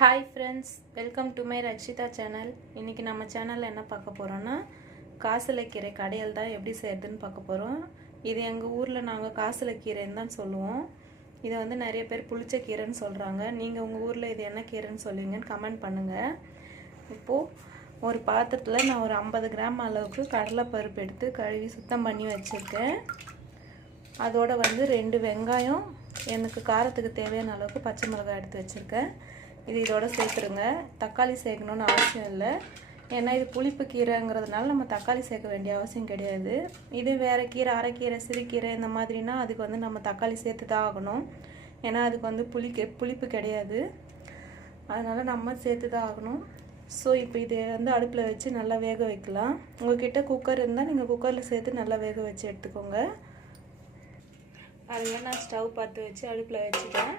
Hi friends, welcome to my Rakshitha channel. இன்றைக்கி நம்ம சேனலில் என்ன பார்க்க போகிறோன்னா, காசலைக்கீரை கடையல் தான் எப்படி செய்யறதுன்னு பார்க்க போகிறோம். இது எங்கள் ஊரில் நாங்கள் காசலைக்கீரைன்னு தான் சொல்லுவோம். இதை வந்து நிறைய பேர் புளிச்ச கீரைன்னு சொல்கிறாங்க. நீங்கள் உங்கள் ஊரில் இது என்ன கீரைன்னு சொல்லுவீங்கன்னு கமெண்ட் பண்ணுங்கள். இப்போது ஒரு பாத்திரத்தில் நான் ஒரு 50 கிராம் அளவுக்கு கடலைப்பருப்பு எடுத்து கழுவி சுத்தம் பண்ணி வச்சுருக்கேன். அதோடு வந்து 2 வெங்காயம், எனக்கு காரத்துக்கு தேவையான அளவுக்கு பச்சை மிளகாய் எடுத்து வச்சுருக்கேன். இதோட சேர்த்துருங்க. தக்காளி சேர்க்கணுன்னு அவசியம் இல்லை, ஏன்னா இது புளிப்பு கீரைங்கிறதுனால நம்ம தக்காளி சேர்க்க வேண்டிய அவசியம் கிடையாது. இது வேறு கீரை, அரைக்கீரை, சிறுகீரை இந்த மாதிரினா அதுக்கு வந்து நம்ம தக்காளி சேர்த்து தான் ஆகணும். ஏன்னா அதுக்கு வந்து புளிப்பு கிடையாது, அதனால் நம்ம சேர்த்து தான் ஆகணும். ஸோ இப்போ இதை வந்து அடுப்பில் வச்சு நல்லா வேக வைக்கலாம். உங்கள்கிட்ட குக்கர் இருந்தால் நீங்கள் குக்கரில் சேர்த்து நல்லா வேக வச்சு எடுத்துக்கோங்க. அதில் நான் ஸ்டவ் பார்த்து வச்சு அடுப்பில் வச்சுட்டேன்.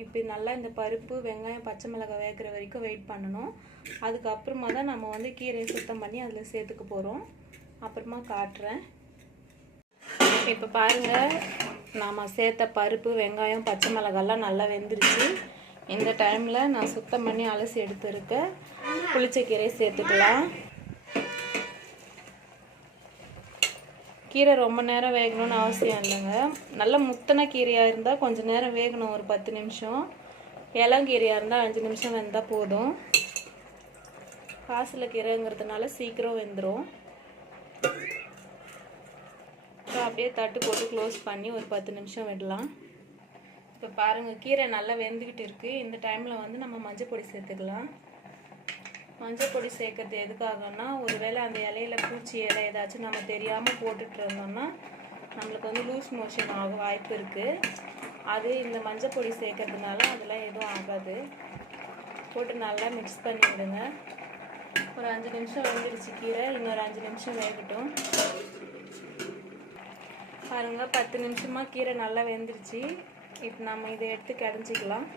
இப்படி நல்லா இந்த பருப்பு, வெங்காயம், பச்சை மிளகாய் வேகிற வரைக்கும் வெயிட் பண்ணணும். அதுக்கப்புறமா தான் நம்ம வந்து கீரையை சுத்தம் பண்ணி அதில் சேர்த்துக்க போகிறோம். அப்புறமா காட்டுறேன். இப்போ பாருங்கள், நாம் சேர்த்த பருப்பு, வெங்காயம், பச்சை மிளகாய்லாம் நல்லா வெந்துருச்சு. இந்த டைமில் நான் சுத்தம் பண்ணி அலசி எடுத்துருக்க புளிச்ச கீரையை சேர்த்துக்கலாம். கீரை ரொம்ப நேரம் வேகணும்னு அவசியம் இல்லைங்க. நல்ல முத்தன கீரையாக இருந்தால் கொஞ்சம் நேரம் வேகணும், ஒரு 10 நிமிஷம். இளங்கீரையாக இருந்தால் 5 நிமிஷம் வெந்தால் போதும். காசில் கீரைங்கிறதுனால சீக்கிரம் வெந்துடும். அப்படியே தட்டு போட்டு க்ளோஸ் பண்ணி ஒரு 10 நிமிஷம் விடலாம். இப்போ பாருங்கள், கீரை நல்லா வெந்துக்கிட்டு இருக்குது. இந்த டைமில் வந்து நம்ம மஞ்சள் பொடி சேர்த்துக்கலாம். மஞ்சள் பொடி சேர்க்கறது எதுக்காகனா, ஒருவேளை அந்த இலையில பூச்சி இலை ஏதாச்சும் நம்ம தெரியாமல் போட்டுட்டு இருந்தோம்னா நம்மளுக்கு வந்து லூஸ் மோஷன் ஆக வாய்ப்பு இருக்குது. அது இந்த மஞ்சள் பொடி சேர்க்கறதுனால அதெல்லாம் எதுவும் ஆகாது. போட்டு நல்லா மிக்ஸ் பண்ணி விடுங்க. ஒரு 5 நிமிஷம் வெந்துடுச்சு கீரை, இன்னொரு 5 நிமிஷம் வேகட்டும். பாருங்கள், 10 நிமிஷமாக கீரை நல்லா வெந்துடுச்சு. இப்போ நம்ம இதை எடுத்து கடைஞ்சிக்கலாம்.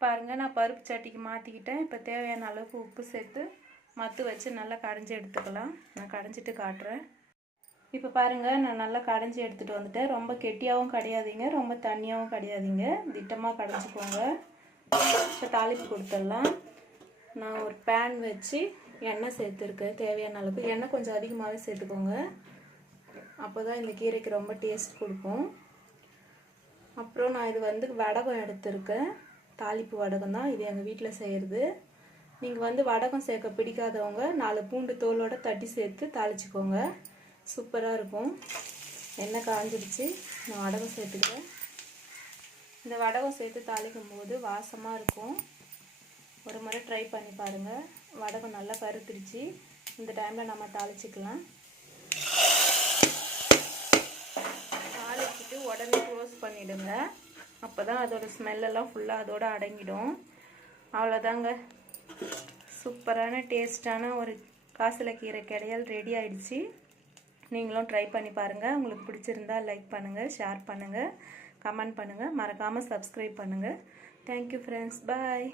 பாருங்கள், நான் பருப்பு சட்டிக்கு மாற்றிக்கிட்டேன். இப்போ தேவையான அளவுக்கு உப்பு சேர்த்து மத்து வச்சு நல்லா கடைஞ்சி எடுத்துக்கலாம். நான் கடைஞ்சிட்டு காட்டுறேன். இப்போ பாருங்கள், நான் நல்லா கடைஞ்சி எடுத்துகிட்டு வந்துட்டேன். ரொம்ப கெட்டியாகவும் கிடையாதீங்க, ரொம்ப தண்ணியாகவும் கிடையாதீங்க, திட்டமாக கடைஞ்சிக்கோங்க. இப்போ தாளிப்பு கொடுத்துடலாம். நான் ஒரு பேன் வச்சு எண்ணெய் சேர்த்துருக்கேன். தேவையான அளவுக்கு எண்ணெய் கொஞ்சம் அதிகமாகவே சேர்த்துக்கோங்க, அப்போ தான் இந்த கீரைக்கு ரொம்ப டேஸ்ட் கொடுக்கும். அப்புறம் நான் இது வந்து வடகம் எடுத்துருக்கேன். தாளிப்பு வடகம் தான் இது, எங்கள் வீட்டில் செய்கிறது. நீங்கள் வந்து வடகம் சேர்க்க பிடிக்காதவங்க 4 பூண்டு தோலோட தட்டி சேர்த்து தாளிச்சிக்கோங்க, சூப்பராக இருக்கும். எண்ணெய் காஞ்சிடுச்சு, நான் வடகம் சேர்த்துக்கிறேன். இந்த வடகம் சேர்த்து தாளிக்கும் போது வாசமாக இருக்கும். ஒரு முறை ட்ரை பண்ணி பாருங்கள். வடகம் நல்லா கருத்துடுச்சு. இந்த டைமில் நம்ம தாளிச்சிக்கலாம். தாளிச்சிட்டு உடனே க்ளோஸ் பண்ணிவிடுங்க, அப்போ தான் அதோட ஸ்மெல்லெல்லாம் ஃபுல்லாக அதோட அடங்கிடும். அவ்வளோதாங்க, சூப்பரான டேஸ்டான ஒரு காசலைக்கீரை கடையல் ரெடி ஆகிடுச்சு. நீங்களும் ட்ரை பண்ணி பாருங்கள். உங்களுக்கு பிடிச்சிருந்தா லைக் பண்ணுங்கள், ஷேர் பண்ணுங்கள், கமெண்ட் பண்ணுங்கள், மறக்காமல் சப்ஸ்கிரைப் பண்ணுங்கள். தேங்க்யூ ஃப்ரெண்ட்ஸ், பாய்.